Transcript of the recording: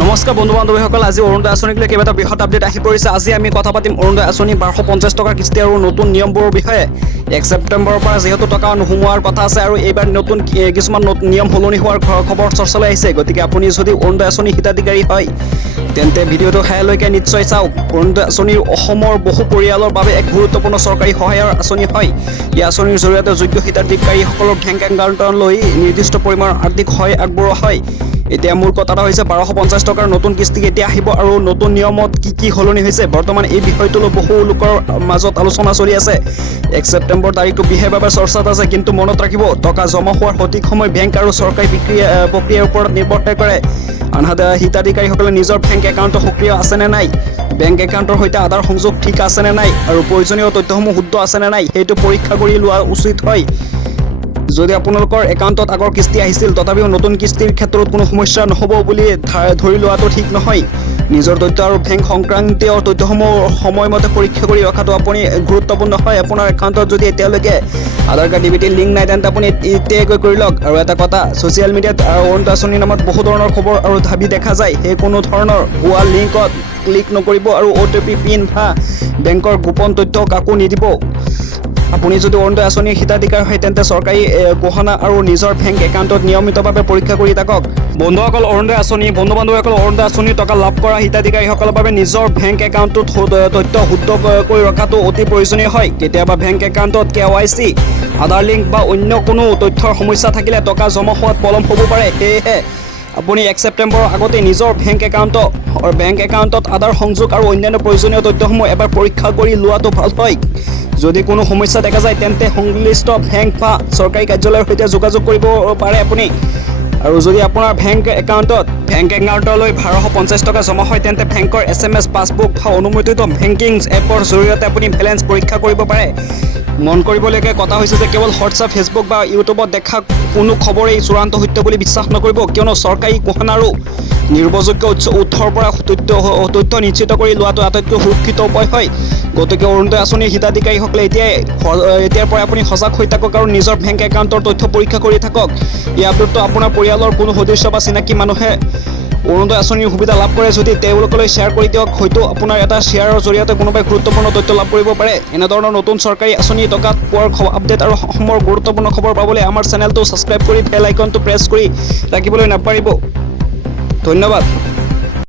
নমস্কাৰ বন্ধু বান্ধৱীসকল, আজি অৰুণোদয় আঁচনিক লৈ কেইবাটা বৃহৎ আপডেট আহি পৰিছে। আজি আমি কথা পাতিম অৰুণোদয় আঁচনি 1250 টকাৰ কিস্তি আৰু নতুন নিয়মবোৰৰ বিষয়ে। 1 ছেপ্টেম্বৰৰ পৰা যিহেতু টকা নোসোমোৱাৰ কথা আছে আৰু এইবাৰ নতুন কিছুমান নিয়ম সলনি হোৱাৰ খবৰ চৰ্চালৈ আহিছে। গতিকে আপুনি যদি অৰুণোদয় আঁচনি হিতাধিকাৰী হয় তেন্তে ভিডিঅ'টো শেষলৈকে নিশ্চয় চাওক। অৰুণোদয় আঁচনি অসমৰ বহু পৰিয়ালৰ বাবে এক গুৰুত্বপূৰ্ণ চৰকাৰী সহায়ৰ আঁচনি হয়। এই আঁচনিৰ জৰিয়তে যোগ্য হিতাধিকাৰীসকলৰ বেংক একাউণ্টলৈ নিৰ্দিষ্ট পৰিমাণৰ আৰ্থিক সহায় আগবঢ়োৱা হয়। এতিয়া মূল কথাটা হৈছে 1250 টকাৰ নতুন কিস্তি কেতিয়া আহিব আৰু নতুন নিয়মত কি সলনি হৈছে। বৰ্তমান এই বিষয়টো লৈ বহু লোকৰ মাজত আলোচনা চলি আছে। 1 ছেপ্টেম্বৰ তাৰিখটো বিশেষভাৱে চৰ্চাত আছে, কিন্তু মনত ৰাখিব টকা জমা হোৱাৰ সঠিক সময় বেংক আৰু চৰকাৰী প্ৰক্ৰিয়াৰ ওপৰত নিৰ্ভৰ কৰে। আনহাতে হিতাধিকাৰীসকলে নিজৰ বেংক একাউণ্ট সক্ৰিয় আছেনে নাই, বেংক একাউণ্টৰ সৈতে আধাৰ সংযোগ ঠিক আছেনে নাই আৰু প্ৰয়োজনীয় তথ্যসমূহ শুদ্ধ আছেনে নাই সেইটো পৰীক্ষা কৰি লোৱা উচিত হয়। যদি আপোনালোকৰ একাউণ্টত আগৰ কিস্তি আহিছিল তথাপিও নতুন কিস্তিৰ ক্ষেত্ৰত কোনো সমস্যা নহ'ব বুলি ধৰি লোৱাটো ঠিক নহয়। নিজৰ তথ্য আৰু বেংক সংক্ৰান্তীয় তথ্যসমূহ সময়মতে পৰীক্ষা কৰি ৰখাটো আপুনি গুৰুত্বপূৰ্ণ হয়। আপোনাৰ একাউণ্টত যদি এতিয়ালৈকে আধাৰ কাৰ্ড ডিবিটি লিংক নাই তেন্তে আপুনি এতিয়াই কৰি লওক। আৰু এটা কথা, ছ'চিয়েল মিডিয়াত অৰুণোদয় আঁচনিৰ নামত বহু ধৰণৰ খবৰ আৰু দাবী দেখা যায়। সেই কোনো ধৰণৰ ভুৱা লিংকত ক্লিক নকৰিব আৰু OTP পিন বা বেংকৰ গোপন তথ্য কাকো নিদিব। আপুনি যদি অৰুণোদয় আঁচনিৰ হিতাধিকাৰী হয় তেন্তে চৰকাৰী গহনা আৰু নিজৰ বেংক একাউণ্টত নিয়মিতভাৱে পৰীক্ষা কৰি থাকক। বন্ধু বান্ধৱীসকল, অৰুণোদয় আঁচনিৰ টকা লাভ কৰা হিতাধিকাৰীসকলৰ বাবে নিজৰ বেংক একাউণ্টত তথ্য শুদ্ধ কৰি ৰখাটো অতি প্ৰয়োজনীয় হয়। কেতিয়াবা বেংক একাউণ্টত KYC, আধাৰ লিংক বা অন্য কোনো তথ্যৰ সমস্যা থাকিলে টকা জমা হোৱাত পলম হ'ব পাৰে। সেয়েহে আপুনি 1 ছেপ্টেম্বৰৰ আগতে নিজৰ বেংক একাউণ্টত আধাৰ সংযোগ আৰু অন্যান্য প্ৰয়োজনীয় তথ্যসমূহ এবাৰ পৰীক্ষা কৰি লোৱাটো ভাল হয়। যদি কোনো সমস্যা দেখা যায় তেন্তে সংশ্লিষ্ট বেংক বা চৰকাৰী কাৰ্যালয়ৰ সৈতে যোগাযোগ কৰিব পাৰে আপুনি। আৰু যদি আপোনাৰ বেংক একাউণ্টলৈ 1250 টকা জমা হয় তেন্তে বেংকৰ SMS, পাছবুক বা অনুমোদিত বেংকিং এপৰ জৰিয়তে আপুনি বেলেঞ্চ পৰীক্ষা কৰিব পাৰে। মন কৰিবলগীয়া কথা হৈছে যে কেৱল হোৱাটছআপ, ফেচবুক বা ইউটিউবত দেখা কোনো খবৰেই চূড়ান্ত সত্য বুলি বিশ্বাস নকৰিব, কিয়নো চৰকাৰী গহনা আৰু নিৰ্ভৰযোগ্য উৎসৰ পৰা তথ্য নিশ্চিত কৰি লোৱাটো আটাইতকৈ সুৰক্ষিত উপায় হয়। গতিকে অৰুণোদয় আঁচনিৰ হিতাধিকাৰীসকলে এতিয়াৰ পৰাই আপুনি সজাগ হৈ থাকক আৰু নিজৰ বেংক একাউণ্টৰ তথ্য পৰীক্ষা কৰি থাকক। এই আপডেটটো আপোনাৰ পৰিয়ালৰ কোনো সদস্য বা চিনাকি মানুহে অৰুণোদয় আঁচনিৰ সুবিধা লাভ কৰে যদি তেওঁলোকলৈ শ্বেয়াৰ কৰি দিয়ক। হয়তো আপোনাৰ এটা শ্বেয়াৰৰ জৰিয়তে কোনোবাই গুৰুত্বপূৰ্ণ তথ্য লাভ কৰিব পাৰে। এনেধৰণৰ নতুন চৰকাৰী আঁচনি টকা পোৱাৰ আপডেট আৰু অসমৰ গুৰুত্বপূৰ্ণ খবৰ পাবলৈ আমাৰ চেনেলটো ছাবস্ক্ৰাইব কৰি বেল আইকনটো প্ৰেছ কৰি ৰাখিবলৈ নাপাহৰিব। ধন্যবাদ।